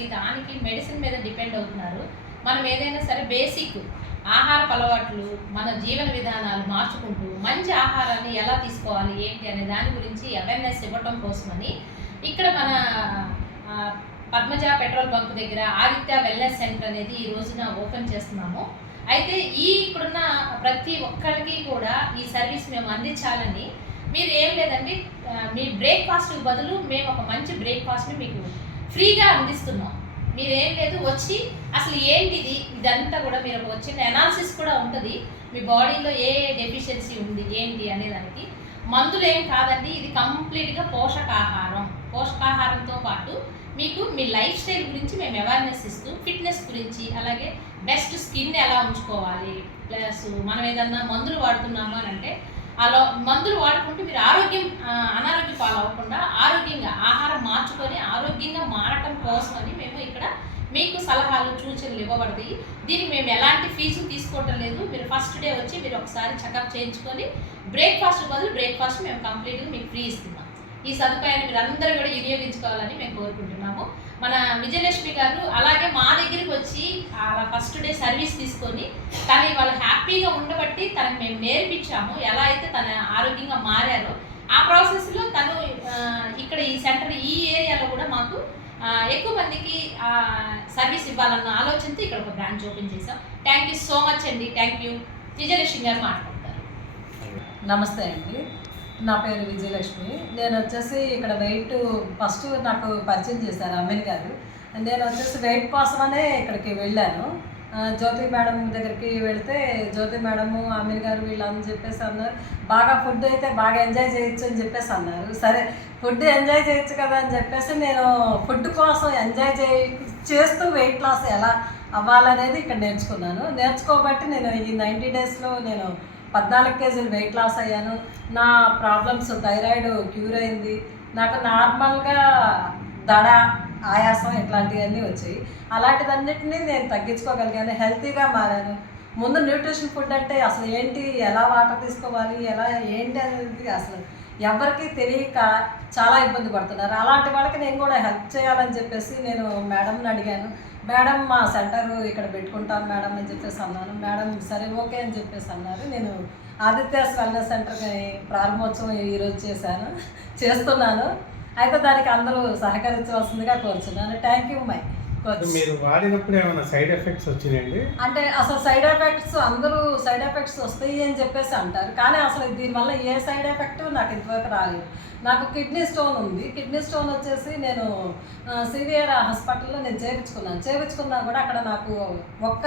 ప్రతి దానికి మెడిసిన్ మీద డిపెండ్ అవుతున్నారు. మనం ఏదైనా సరే బేసిక్ ఆహారపు అలవాట్లు మన జీవన విధానాలు మార్చుకుంటూ మంచి ఆహారాన్ని ఎలా తీసుకోవాలి ఏంటి అనే దాని గురించి అవేర్నెస్ ఇవ్వటం కోసమని ఇక్కడ మన పద్మజ పెట్రోల్ బంక్ దగ్గర ఆదిత్య వెల్నెస్ సెంటర్ అనేది ఈ రోజున ఓపెన్ చేస్తున్నాము. అయితే ఈ ఇక్కడున్న ప్రతి ఒక్కరికి కూడా ఈ సర్వీస్ మేము అందించాలని మీరు ఏం లేదండి మీ బ్రేక్ఫాస్ట్ బదులు మేము ఒక మంచి బ్రేక్ఫాస్ట్ని మీకు ఫ్రీగా అందిస్తున్నాం. మీరేం లేదు వచ్చి అసలు ఏంటిది? ఇదంతా కూడా మీరు ఒక వచ్చిన అనాలిసిస్ కూడా ఉంటుంది. మీ బాడీలో ఏ డెఫిషియన్సీ ఉంది ఏంటి అనేదానికి మందులు ఏం కాదండి ఇది కంప్లీట్గా పోషకాహారం. పోషకాహారంతో పాటు మీకు మీ లైఫ్ స్టైల్ గురించి మేము అవేర్నెస్ ఇస్తూ ఫిట్నెస్ గురించి అలాగే బెస్ట్ స్కిన్ ఎలా ఉంచుకోవాలి ప్లస్ మనం ఏదన్నా మందులు వాడుతున్నాము అని అంటే అలా మందులు వాడుకుంటూ మీరు ఆరోగ్యం అనారోగ్య పాలవ్వకుండా ఆరోగ్యంగా ఆహారం మార్చుకొని ఆరోగ్యంగా మారటం కోసమని మేము ఇక్కడ మీకు సలహాలు సూచనలు ఇవ్వబడతాయి. దీనికి మేము ఎలాంటి ఫీజు తీసుకోవటం లేదు. మీరు ఫస్ట్ డే వచ్చి మీరు ఒకసారి చెకప్ చేయించుకొని బ్రేక్ఫాస్ట్ బదులు బ్రేక్ఫాస్ట్ మేము కంప్లీట్గా మీకు ఫ్రీ ఇస్తున్నాం. ఈ సదుపాయాన్ని మీరు అందరూ కూడా వినియోగించుకోవాలని మేము కోరుకుంటున్నాము. మన విజయలక్ష్మి గారు అలాగే మా దగ్గరికి వచ్చి అలా ఫస్ట్ డే సర్వీస్ తీసుకొని కానీ వాళ్ళు హ్యాపీగా కాబట్టి తనకు మేము నేర్పించాము ఎలా అయితే తన ఆరోగ్యంగా మారారో ఆ ప్రాసెస్లో తను ఇక్కడ ఈ సెంటర్ ఈ ఏరియాలో కూడా మాకు ఎక్కువ మందికి సర్వీస్ ఇవ్వాలన్న ఆలోచనతో ఇక్కడ ఒక బ్రాంచ్ ఓపెన్ చేసాం థ్యాంక్ యూ సో మచ్ అండి. థ్యాంక్ యూ విజయలక్ష్మి గారు మాట్లాడతారు. నమస్తే అండి. నా పేరు విజయలక్ష్మి. నేను వచ్చేసి ఇక్కడ వెయిట్ ఫస్ట్ నాకు పరిచయం చేశారు అమ్మిని గారు. నేను వచ్చేసి వెయిట్ కోసమనే ఇక్కడికి వెళ్ళాను. జ్యోతి మేడం దగ్గరికి వెళితే జ్యోతి మేడము అమీర్ గారు వీళ్ళని చెప్పేసి అన్నారు. బాగా ఫుడ్ అయితే బాగా ఎంజాయ్ చేయొచ్చు అని చెప్పేసి అన్నారు. సరే ఫుడ్ ఎంజాయ్ చేయొచ్చు కదా అని చెప్పేసి నేను ఫుడ్ కోసం ఎంజాయ్ చే చేస్తూ వెయిట్ లాస్ ఎలా అవ్వాలనేది ఇక్కడ నేర్చుకున్నాను. నేర్చుకోబట్టి నేను ఈ నైంటీ డేస్లో నేను పద్నాలుగు కేజీలు వెయిట్ లాస్ అయ్యాను. నా ప్రాబ్లమ్స్ థైరాయిడ్ క్యూర్ అయింది. నాకు నార్మల్గా దడ ఆయాసం ఇట్లాంటివన్నీ వచ్చాయి. అలాంటివన్నిటినీ నేను తగ్గించుకోగలిగాను. హెల్తీగా మారాను. ముందు న్యూట్రిషన్ ఫుడ్ అంటే అసలు ఏంటి ఎలా వాటర్ తీసుకోవాలి ఎలా ఏంటి అనేది అసలు ఎవరికి తెలియక చాలా ఇబ్బంది పడుతున్నారు. అలాంటి వాళ్ళకి నేను కూడా హెల్ప్ చేయాలని చెప్పేసి నేను మేడంని అడిగాను. మేడం మా సెంటర్ ఇక్కడ పెట్టుకుంటాం మేడం అని చెప్పేసి అన్నాను. మేడం సరే ఓకే అని చెప్పేసి అన్నారు. నేను ఆదిత్య వెల్నెస్ సెంటర్కి ప్రారంభోత్సవం ఈరోజు చేశాను. చేస్తున్నాను. అయితే దానికి అందరూ సహకరించవలసిందిగా కోరుచున్నాను. థ్యాంక్ యూ మై మీరు వాడినప్పుడు ఏమైనా సైడ్ ఎఫెక్ట్స్ వచ్చినాయండి? అంటే అసలు సైడ్ ఎఫెక్ట్స్ అందరూ సైడ్ ఎఫెక్ట్స్ వస్తాయి అని చెప్పేసి అంటారు. కానీ అసలు దీనివల్ల ఏ సైడ్ ఎఫెక్ట్ నాకు ఇంతవరకు రాలేదు. నాకు కిడ్నీ స్టోన్ ఉంది. కిడ్నీ స్టోన్ వచ్చేసి నేను సివిఆర్ హాస్పిటల్లో నేను చేయించుకున్నాను. చేయించుకున్నా కూడా అక్కడ నాకు ఒక్క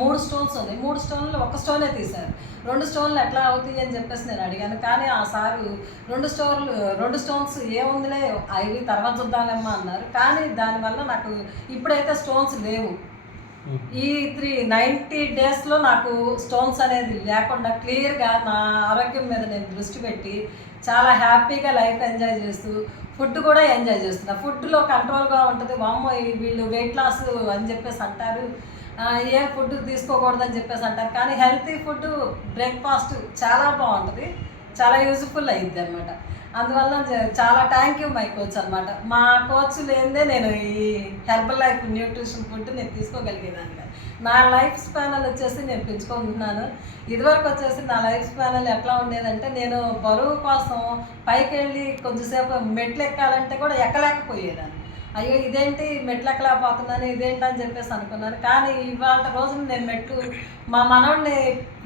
మూడు స్టోన్స్ ఉన్నాయి. మూడు స్టోన్లు ఒక స్టోనే తీశారు. రెండు స్టోన్లు ఎట్లా అవుతాయి అని చెప్పేసి నేను అడిగాను. కానీ ఆ సారు రెండు స్టోన్లు రెండు స్టోన్స్ ఏముందిలే అవి తర్వాత చూద్దామమ్మా అన్నారు. కానీ దానివల్ల నాకు ఇప్పుడైతే స్టోన్స్ లేవు. ఈ త్రీ నైంటీ డేస్లో నాకు స్టోన్స్ అనేది లేకుండా క్లియర్గా నా ఆరోగ్యం మీద నేను దృష్టి పెట్టి చాలా హ్యాపీగా లైఫ్ ఎంజాయ్ చేస్తూ ఫుడ్ కూడా ఎంజాయ్ చేస్తున్నా. ఫుడ్లో కంట్రోల్గా ఉంటుంది. వామ్మో వీళ్ళు వెయిట్ లాస్ అని చెప్పేసి అంటారు. ఏ ఫుడ్ తీసుకోకూడదని చెప్పేసి అంటారు. కానీ హెల్తీ ఫుడ్ బ్రేక్ఫాస్ట్ చాలా బాగుంటుంది. చాలా యూజ్ఫుల్ అయ్యిద్ది అనమాట అందువల్ల చాలా థ్యాంక్ యూ మై కోచ్ అనమాట మా కోచ్ లేనిదే నేను ఈ హెర్బల్ లైఫ్ న్యూట్రిషన్ ఫుడ్ నేను తీసుకోగలిగేదాన్ని కాదు. నా లైఫ్ స్పానల్ వచ్చేసి నేను పెంచుకుంటున్నాను. ఇదివరకు వచ్చేసి నా లైఫ్ స్పానల్ ఎట్లా ఉండేదంటే నేను బరువు కోసం పైకి వెళ్ళి కొంచెంసేపు మెట్లు ఎక్కాలంటే కూడా ఎక్కలేకపోయేదాన్ని. అయ్యో ఇదేంటి మెట్లు ఎక్కలేకపోతున్నాను ఇదేంటి అని చెప్పేసి అనుకున్నాను. కానీ ఇవాళ రోజున నేను మెట్లు మా మనోడిని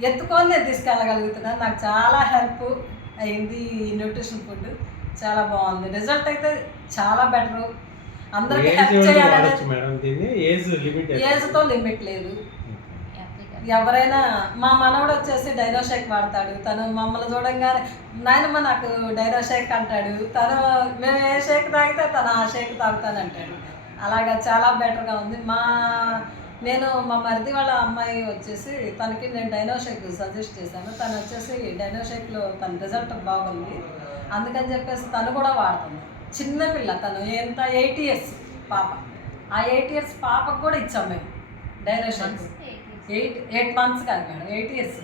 ఎత్తుకొని నేను తీసుకెళ్ళగలుగుతున్నాను. నాకు చాలా హెల్ప్ అయింది ఈ న్యూట్రిషన్ ఫుడ్. చాలా బాగుంది. రిజల్ట్ అయితే చాలా బెటర్. అందరికీ హెల్ప్ లిమిట్ ఏజ్తో లిమిట్ లేదు. ఎవరైనా మా మనవడు వచ్చేసి డైనోషేక్ వాడతాడు. తను మమ్మల్ని చూడంగానే నాయనమ్మ నాకు డైనోషేక్ అంటాడు. తను మేము ఏ షేక్ తాగితే తను ఆ షేక్ తాగుతాను అంటాడు. అలాగా చాలా బెటర్గా ఉంది. మా నేను మా మరిది వాళ్ళ అమ్మాయి వచ్చేసి తనకి నేను డైనోషేక్ సజెస్ట్ చేశాను. తను వచ్చేసి డైనోషేక్లో తన రిజల్ట్ బాగుంది. అందుకని చెప్పేసి తను కూడా వాడుతుంది. చిన్న పిల్ల తను ఎంత ఎయిట్ ఇయర్స్ పాప. ఆ ఎయిట్ ఇయర్స్ పాపకు కూడా ఇచ్చాం మేము డైనోషేక్ ఎయిట్ ఎయిట్ మంత్స్ కాదు మేడం ఎయిట్ ఇయర్స్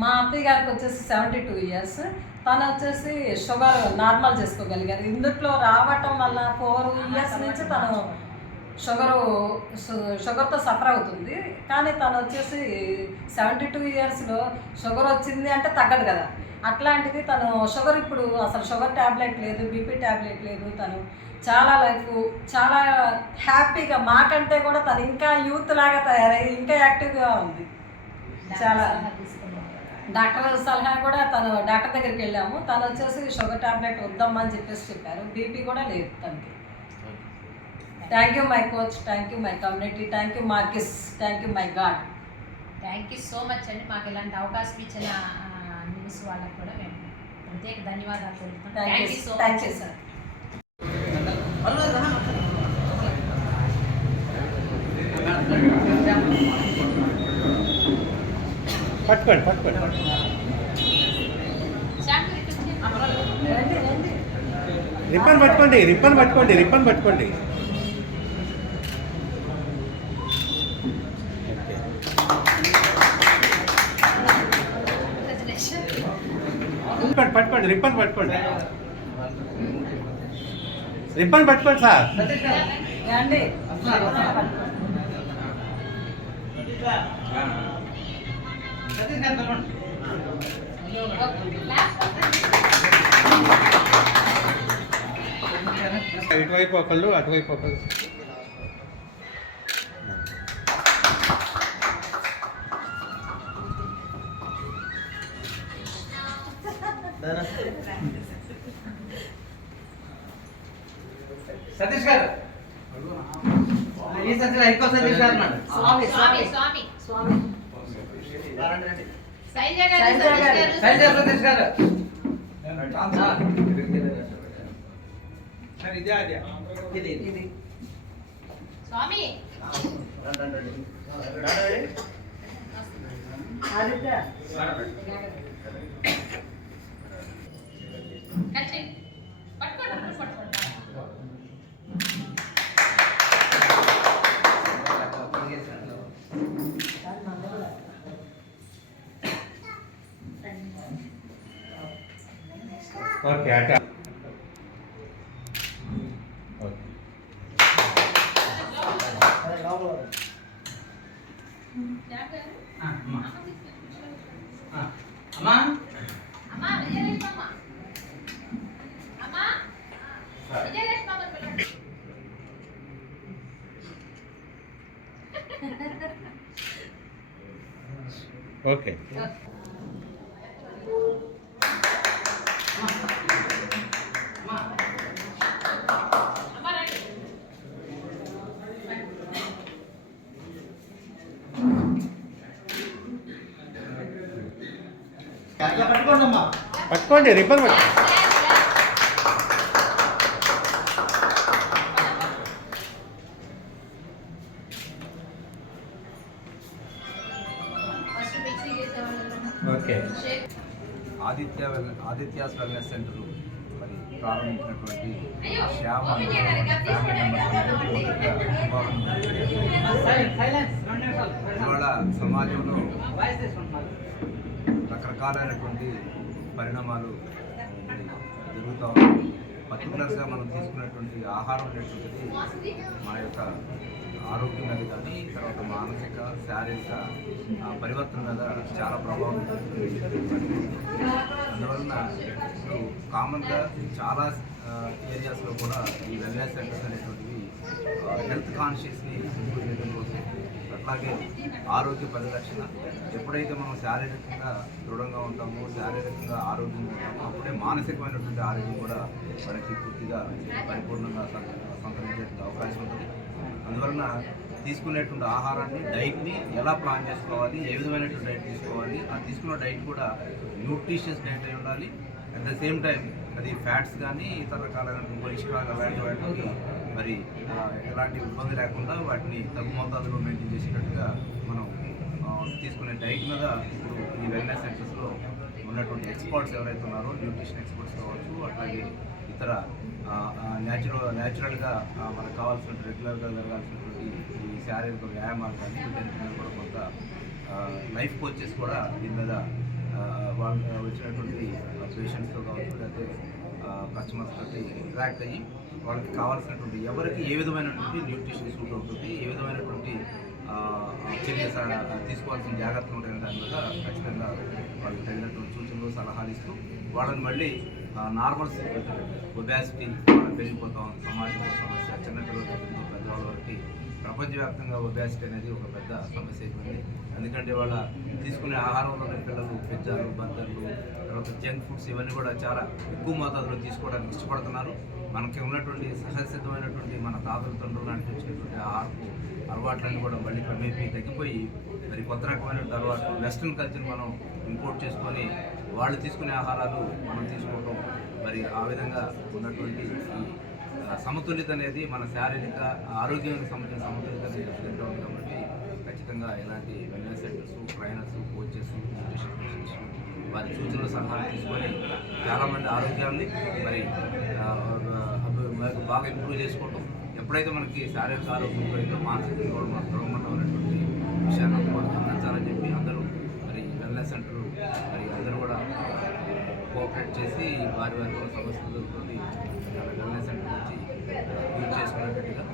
మా అత్తయ్య గారికి వచ్చేసి సెవెంటీ టూ ఇయర్స్ తను వచ్చేసి షుగర్ నార్మల్ చేసుకోగలిగారు. ఇందుట్లో రావటం వల్ల ఫోర్ ఇయర్స్ నుంచి తను షుగరు షుగర్తో సఫర్ అవుతుంది. కానీ తను వచ్చేసి సెవెంటీ టూ ఇయర్స్లో షుగర్ వచ్చింది అంటే తగ్గదు కదా. అట్లాంటిది తను షుగర్ ఇప్పుడు అసలు షుగర్ ట్యాబ్లెట్ లేదు బీపీ ట్యాబ్లెట్ లేదు తను. చాలా లైఫ్ చాలా హ్యాపీగా మాకంటే కూడా తను ఇంకా యూత్ లాగా తయారయ్యి ఇంకా యాక్టివ్గా ఉంది. చాలా. డాక్టర్ సలహా కూడా తను డాక్టర్ దగ్గరికి వెళ్ళాము. తను వచ్చేసి షుగర్ టాబ్లెట్ వద్దమ్మా అని చెప్పేసి చెప్పారు. బీపీ కూడా లేదు తనకి. Thank you my coach thank you my community thank you marquise thank you my God. Thank you so much అండి. మాకు ఇలాంటి అవకాశం ఇచ్చిన న్యూస్ వాళ్ళకి కూడా మేము ప్రత్యేక ధన్యవాదాలు తెలుపుతాం thank you so much sir. పట్టుకోండి పట్టుకోండి. రిబ్బన్ పట్టుకోండి రిబ్బన్ పట్టుకోండి రిబ్బన్. పట్టుకోండి. పట్టుకోండి రిబ్బన్ పట్టుకోండి. రిబ్బన్ పట్టుకోండి సార్. ఇటువైపు ఒకళ్ళు అటువైపు ఒకళ్ళు. సతీష్ గారు. ఈ సతీష్ ఇంకో సతీష్ గారు. స్వామి స్వామి. స్వామి. స్వామి. శైలజ గారు సతీష్ గారు. ఇది ఇది స్వామి. కట్ పట్టుకోండి పట్టుకోండి ఓకే అట పట్టుకోండి అమ్మా పట్టుకోండి రిబ్బన్ పట్టు. ఫస్ట్ మిక్సీ చేసేవాళ్ళు okay. Aditya Aditya's wellness centre మరి ప్రారంభించినటువంటి శ్యామ ఇవాళ సమాజంలో రకాలైనటువంటి పరిణామాలు జరుగుతూ ఉన్నాయి. పర్టికులర్గా మనం తీసుకున్నటువంటి ఆహారం అనేటువంటిది మన యొక్క ఆరోగ్యం మీద కానీ తర్వాత మానసిక శారీరక పరివర్తన మీద చాలా ప్రభావం అందువలన ఇప్పుడు కామన్గా చాలా ఏరియాస్లో కూడా ఈ వెల్నెస్ సెంటర్స్ అనేటువంటివి హెల్త్ కాన్షియస్ని ఇంప్రూవ్ అట్లాగే ఆరోగ్య పరిరక్షణ. ఎప్పుడైతే మనం శారీరకంగా దృఢంగా ఉంటామో శారీరకంగా ఆరోగ్యంగా ఉంటామో అప్పుడే మానసికమైనటువంటి ఆరోగ్యం కూడా మనకి పూర్తిగా పరిపూర్ణంగా సం- సంతరించే అవకాశం ఉంటుంది. అందువలన తీసుకునేటువంటి ఆహారాన్ని డైట్ని ఎలా ప్లాన్ చేసుకోవాలి ఏ విధమైనటువంటి డైట్ తీసుకోవాలి ఆ తీసుకున్న డైట్ కూడా న్యూట్రిషియస్ డైట్ అయి ఉండాలి. అట్ ద సేమ్ టైం అది ఫ్యాట్స్ కానీ ఇతర రకాలైన కొలెస్ట్రాల్ అలాంటి వాటికి మరి ఎలాంటి ఇబ్బంది లేకుండా వాటిని తగు మోతాదులో మెయింటైన్ చేసేటట్టుగా మనం తీసుకునే డైట్ మీద ఇప్పుడు ఈ వెల్నెస్ సెంటర్స్లో ఉన్నటువంటి ఎక్స్పర్ట్స్ ఎవరైతే ఉన్నారో న్యూట్రిషన్ ఎక్స్పర్ట్స్ కావచ్చు అట్లాగే ఇతర న్యాచురల్ న్యాచురల్గా మనకు కావాల్సిన రెగ్యులర్గా జరగాల్సినటువంటి ఈ శారీరక వ్యాయామాలు కానీ వీటన్నిటి కూడా కొంత లైఫ్ కోచెస్ కూడా దీని మీద వాళ్ళు వచ్చినటువంటి పేషెంట్స్తో కావచ్చు లేకపోతే కస్టమర్స్ తోటి ఇంట్రాక్ట్ అయ్యి వాళ్ళకి కావాల్సినటువంటి ఎవరికి ఏ విధమైనటువంటి న్యూట్రిషన్ సూట్ ఉంటుంది ఏ విధమైనటువంటి చర్య తీసుకోవాల్సిన జాగ్రత్తలు ఉంటాయని దాని మీద ఖచ్చితంగా వాళ్ళకి తగినటువంటి సూచనలు సలహాలు ఇస్తూ వాళ్ళని మళ్ళీ నార్మల్ ఒబాసిటీ పెరిగిపోతాం సమాజంలో సమస్య చిన్నపిల్లల దగ్గర నుంచి పెద్దవాళ్ళ వరకు ప్రపంచవ్యాప్తంగా ఒబాసిటీ అనేది ఒక పెద్ద సమస్య అయిపోయింది. ఎందుకంటే వాళ్ళ తీసుకునే ఆహారంలో పిల్లలు పిజ్జాలు బర్గర్లు తర్వాత జంక్ ఫుడ్స్ ఇవన్నీ కూడా చాలా ఎక్కువ మోతాదులో తీసుకోవడానికి ఇష్టపడుతున్నారు. మనకి ఉన్నటువంటి సహజసిద్ధమైనటువంటి మన తాతల తండ్రులు లాంటి వచ్చినటువంటి ఆహారపు అలవాట్లన్నీ కూడా మళ్ళీ క్రమేపీ తగ్గిపోయి మరి కొత్త రకమైన తర్వాత వెస్ట్రన్ కల్చర్ మనం ఇంపోర్ట్ చేసుకొని వాళ్ళు తీసుకునే ఆహారాలు మనం తీసుకోవడం మరి ఆ విధంగా ఉన్నటువంటి సమతుల్యత అనేది మన శారీరక ఆరోగ్యానికి సంబంధించిన సమతుల్యత అనేది ఉంది కాబట్టి ఖచ్చితంగా ఇలాంటి wellness centres trainers coaches nutrition వారి సూచనలు సలహాలు తీసుకొని చాలామంది ఆరోగ్యాన్ని మరి బాగా ఇంప్రూవ్ చేసుకోవటం ఎప్పుడైతే మనకి శారీరక ఆరోగ్యం పోయిందో మానసికంగా కూడా మనం దృఢమండం అనేటువంటి విషయాన్ని అందరూ కూడా గమనించాలని చెప్పి అందరూ మరి వెల్నెస్ సెంటర్ మరి అందరూ కూడా కోఆపరేట్ చేసి వారి వారి కూడా దొరుకుతుంది వెల్నెస్ సెంటర్ నుంచి యూజ్ చేసుకునేటట్టుగా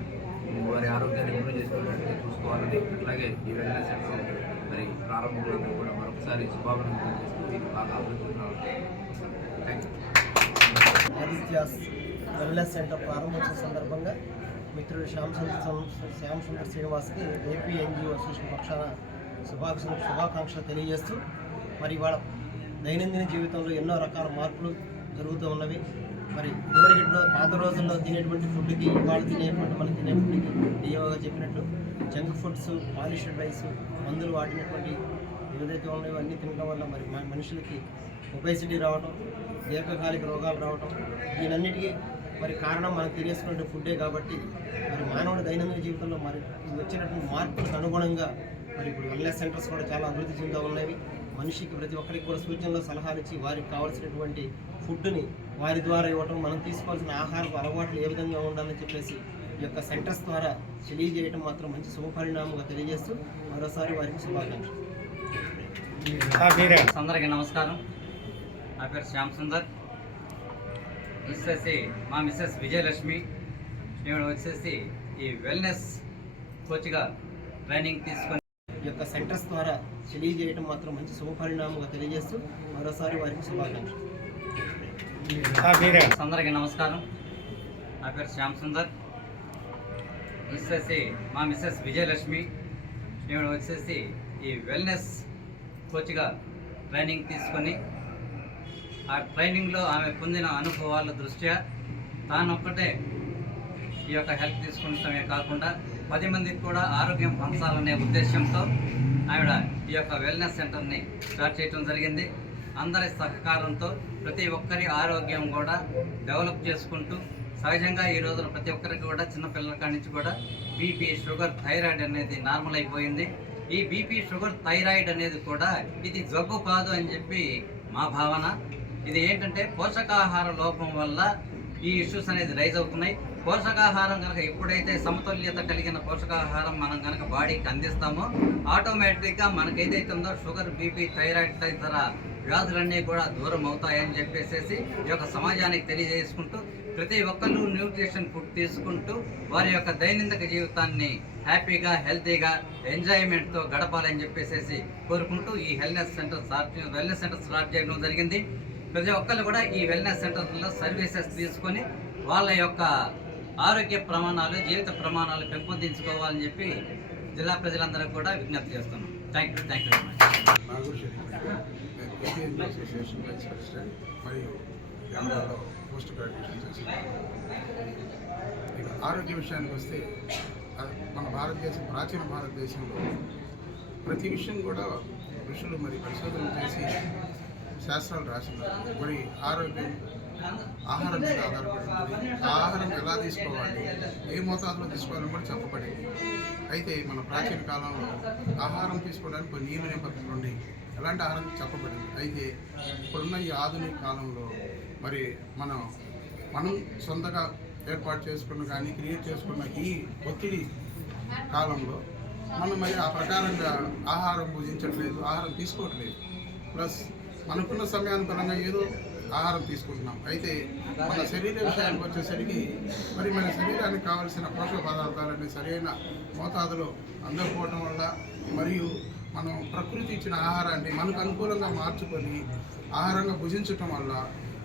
వారి ఆరోగ్యాన్ని ఇంప్రూవ్ చేసుకునేటట్టుగా చూసుకోవాలని అట్లాగే ఈ వెల్నెస్ సెంటర్ మరి ప్రారంభంలో కూడా మరొకసారి శుభాకాంక్షలు ఆదిత్యాస్ వెల్నెస్ సెంటర్ ప్రారంభోత్సవ సందర్భంగా మిత్రుడు శ్యామ్ సుందర్ శ్యామ్ సుందర్ శ్రీనివాస్కి ఏపీ ఎన్జిఓ అసోసియేషన్ పక్షాన శుభాకాంక్షలు శుభాకాంక్షలు తెలియజేస్తూ మరి వాళ్ళ దైనందిన జీవితంలో ఎన్నో రకాల మార్పులు జరుగుతూ ఉన్నవి. మరి ఇదివరకట్లో పాత రోజుల్లో తినేటువంటి ఫుడ్కి ఇవాళ తినేటువంటి మనం తినే ఫుడ్కి డియోగా చెప్పినట్టు జంక్ ఫుడ్స్ పాలిష్డ్ రైస్ మందులు వాడినటువంటి ఏదైతే ఉన్నాయో అన్నీ తినడం వల్ల మరి మన మనుషులకి ఒబేసిటీ రావడం దీర్ఘకాలిక రోగాలు రావడం దీనన్నిటికీ మరి కారణం మనకు తెలియసుకునే ఫుడ్డే కాబట్టి మరి మానవుడి దైనందిన జీవితంలో మరి వచ్చినటువంటి మార్పులకు అనుగుణంగా మరి ఇప్పుడు వెల్నెస్ సెంటర్స్ కూడా చాలా అభివృద్ధి చెందుతూ ఉన్నవి మనిషికి ప్రతి ఒక్కరికి కూడా సూచనలు సలహాలు ఇచ్చి వారికి కావాల్సినటువంటి ఫుడ్ని వారి ద్వారా ఇవ్వటం మనం తీసుకోవాల్సిన ఆహారపు అలవాట్లు ఏ విధంగా ఉండాలని చెప్పేసి ఈ యొక్క సెంటర్స్ ద్వారా తెలియజేయడం మాత్రం మంచి శుభపరిణామంగా తెలియజేస్తూ మరోసారి వారికి శుభాకాంక్షలు. అందరికీ నమస్కారం. నా పేరు శ్యామ్ సుందర్. వచ్చేసి మా మిస్సెస్ విజయలక్ష్మి. నేను వచ్చేసి ఈ వెల్నెస్ కోచ్గా ట్రైనింగ్ తీసుకొని ఈ యొక్క సెంటర్స్ ద్వారా తెలియజేయడం మాత్రం మంచి శుభపరిణామంగా తెలియజేస్తూ మరోసారి వారికి శుభాకాంక్షలు. మీరే అందరికీ నమస్కారం. నా పేరు శ్యామ్ సుందర్. వచ్చేసి మా మిస్సెస్ విజయలక్ష్మి. నేను వచ్చేసి ఈ వెల్నెస్ కోచ్గా ట్రైనింగ్ తీసుకొని ఆ ట్రైనింగ్లో ఆమె పొందిన అనుభవాల దృష్ట్యా తానొక్కటే ఈ యొక్క హెల్ప్ తీసుకుంటమే కాకుండా పది మందికి కూడా ఆరోగ్యం పంచాలనే ఉద్దేశంతో ఆవిడ ఈ యొక్క వెల్నెస్ సెంటర్ని స్టార్ట్ చేయడం జరిగింది. అందరి సహకారంతో ప్రతి ఒక్కరి ఆరోగ్యం కూడా డెవలప్ చేసుకుంటూ సహజంగా ఈ రోజున ప్రతి ఒక్కరికి కూడా చిన్నపిల్లల కాడి నుంచి కూడా బీపీ షుగర్ థైరాయిడ్ అనేది నార్మల్ అయిపోయింది. ఈ బీపీ షుగర్ థైరాయిడ్ అనేది కూడా ఇది జబ్బు కాదు అని చెప్పి మా భావన. ఇది ఏంటంటే పోషకాహార లోపం వల్ల ఈ ఇష్యూస్ అనేది రైజ్ అవుతున్నాయి. పోషకాహారం కనుక ఎప్పుడైతే సమతుల్యత కలిగిన పోషకాహారం మనం కనుక బాడీకి అందిస్తామో ఆటోమేటిక్గా మనకేదైతే ఉందో షుగర్ బీపీ థైరాయిడ్ తదితర వ్యాధులన్నీ కూడా దూరం అవుతాయని చెప్పేసేసి ఈ యొక్క సమాజానికి తెలియజేసుకుంటూ ప్రతి ఒక్కళ్ళు న్యూట్రిషన్ ఫుడ్ తీసుకుంటూ వారి యొక్క దైనందిక జీవితాన్ని హ్యాపీగా హెల్తీగా ఎంజాయ్మెంట్తో గడపాలని చెప్పేసి కోరుకుంటూ ఈ wellness centre start wellness centre start చేయడం జరిగింది. ప్రతి ఒక్కళ్ళు కూడా ఈ వెల్నెస్ సెంటర్లో సర్వీసెస్ తీసుకొని వాళ్ళ యొక్క ఆరోగ్య ప్రమాణాలు జీవిత ప్రమాణాలు పెంపొందించుకోవాలని చెప్పి జిల్లా ప్రజలందరికీ కూడా విజ్ఞప్తి చేస్తున్నాం. Thank you thank you very much మరియు పోస్ట్ గ్రాడ్యుయేషన్ చేస్తున్నాను ఇక ఆరోగ్య విషయానికి వస్తే మన భారతదేశం ప్రాచీన భారతదేశంలో ప్రతి విషయం కూడా ఋషులు మరి పరిశోధన చేసి శాస్త్రాలు రాసినారు. మరి ఆరోగ్యం ఆహారం మీద ఆధారపడి ఉంటుంది. ఆహారం ఎలా తీసుకోవాలి ఏ మోతాదులో తీసుకోవాలని కూడా చెప్పబడింది. అయితే మన ప్రాచీన కాలంలో ఆహారం తీసుకోవడానికి కొన్ని నియమ నేపథ్యంలో ఉండి ఎలాంటి ఆహారం చెప్పబడింది? అయితే ఇప్పుడున్న ఈ ఆధునిక కాలంలో మరి మనం మనం సొంతగా ఏర్పాటు చేసుకున్న కానీ క్రియేట్ చేసుకున్న ఈ ఒత్తిడి కాలంలో మనం మరి ఆ ప్రకారంగా ఆహారం పూజించట్లేదు ఆహారం తీసుకోవట్లేదు. ప్లస్ మనకున్న సమయానుకరంగా ఏదో ఆహారం తీసుకుంటున్నాం. అయితే మన శరీర విషయానికి వచ్చేసరికి మరి మన శరీరానికి కావాల్సిన పోషక పదార్థాలని సరైన మోతాదులో అందకపోవడం వల్ల మరియు మనం ప్రకృతి ఇచ్చిన ఆహారాన్ని మనకు అనుకూలంగా మార్చుకొని ఆహారంగా భుజించటం వల్ల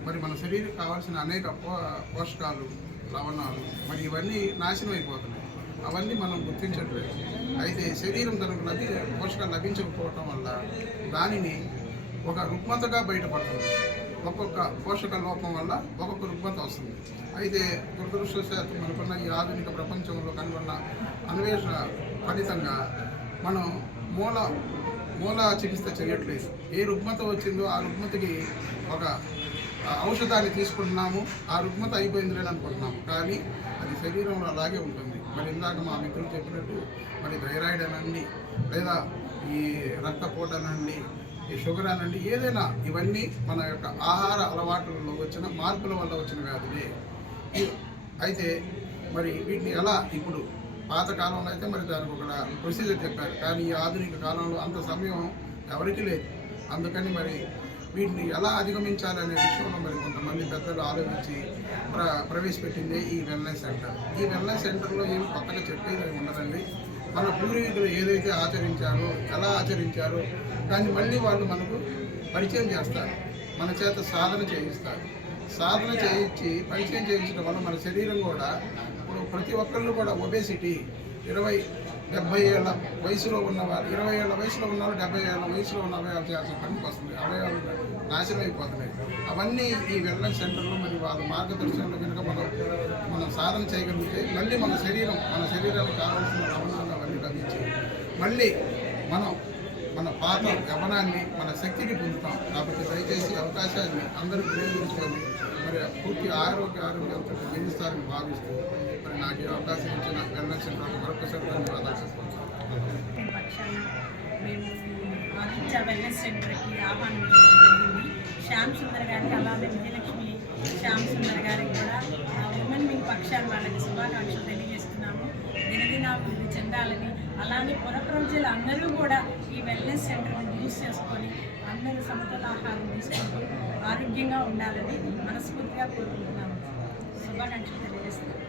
మరి మన శరీరం కావాల్సిన అనేక పో పోషకాలు లవణాలు మరి ఇవన్నీ నాశనం అయిపోతున్నాయి. అవన్నీ మనం గుర్తించట్లేదు. అయితే శరీరం తనకు లభి పోషకాలు లభించకపోవటం వల్ల దానిని ఒక రుగ్మతగా బయటపడుతుంది. ఒక్కొక్క పోషక లోపం వల్ల ఒక్కొక్క రుగ్మత వస్తుంది. అయితే దురదృష్టవశాత్తు మనకున్న ఈ ఆధునిక ప్రపంచంలో కనుగొన్న అన్వేషణ ఫలితంగా మనం మూల మూల చికిత్స చేయట్లేదు. ఏ రుగ్మత వచ్చిందో ఆ రుగ్మతకి ఒక ఔషధాన్ని తీసుకుంటున్నాము. ఆ రుగ్మత అయిపోయింది అనుకుంటున్నాము. కానీ అది శరీరంలో అలాగే ఉంటుంది. మరి ఇందాక మా మిత్రులు చెప్పినట్టు మరి థైరాయిడ్ అనండి లేదా ఈ రక్తపోటు అనండి ఈ షుగర్ అనండి ఏదైనా ఇవన్నీ మన యొక్క ఆహార అలవాట్లలో వచ్చిన మార్పుల వల్ల వచ్చిన వ్యాధులే. అయితే మరి వీటిని ఎలా ఇప్పుడు పాతకాలంలో అయితే మరి దానికి ఒక ప్రొసీజర్ చెప్పారు. కానీ ఈ ఆధునిక కాలంలో అంత సమయం ఎవరికీ లేదు. అందుకని మరి వీటిని ఎలా అధిగమించాలనే విషయంలో మరి కొంతమంది పెద్దలు ఆలోచించి ప్ర ప్రవేశపెట్టిందే ఈ వెల్నెస్ సెంటర్ ఈ వెల్నెస్ సెంటర్లో ఏమి కొత్తగా చెప్పేది ఉండదండి. మన పూర్వీకులు ఏదైతే ఆచరించారో ఎలా ఆచరించారో దాన్ని మళ్ళీ వాళ్ళు మనకు పరిచయం చేస్తారు. మన చేత సాధన చేయిస్తారు. సాధన చేయించి పరిచయం చేయించడం వల్ల మన శరీరం కూడా ఇప్పుడు ప్రతి ఒక్కళ్ళు కూడా ఒబేసిటీ ఇరవై డెబ్బై ఏళ్ళ వయసులో ఉన్నవారు ఇరవై ఏళ్ళ వయసులో ఉన్నవారు డెబ్బై ఏళ్ళ వయసులో ఉన్న అవయవాలు చేయాల్సిన పనికి వస్తుంది అవయవాలు నాశనం అయిపోతున్నాయి. అవన్నీ ఈ వెల్నెస్ సెంటర్లో మరి వాళ్ళ మార్గదర్శనంలో కనుక మనం మనం సాధన చేయగలిగితే మళ్ళీ మన శరీరం మన శరీరానికి కావాల్సిన లవణాలు అవన్నీ లభించి మళ్ళీ మనం మన పాత గమనాన్ని మన శక్తిని పొందుతాం. కాబట్టి దయచేసి అవకాశాన్ని అందరూ వినియోగించుకొని మరి పూర్తి ఆరోగ్య ఆరోగ్యంతో జీవిస్తారని భావిస్తూ మరి నాకు ఈ అవకాశం ఇచ్చిన వెల్నెస్ మరొకసారి ధన్యవాదాలు మేము ఆదిత్య వెల్నెస్ సెంటర్కి ఆహ్వానం జరిగింది శ్యామ్ సుందర్ గారికి అలాగే విజయలక్ష్మి శ్యామ్ సుందర్ గారికి కూడా ఉమెన్ వింగ్ పక్షాన వాళ్ళకి శుభాకాంక్షలు తెలియజేస్తున్నాము దినదినాభివృద్ధి చెందాలని అలానే పుర ప్రజలు అందరూ కూడా ఈ వెల్నెస్ సెంటర్ని యూజ్ చేసుకొని అందరూ సమతుల ఆహారం తీసుకుంటూ ఆరోగ్యంగా ఉండాలని మనస్ఫూర్తిగా కోరుకుంటున్నాము శుభాకాంక్షలు తెలియజేస్తున్నాము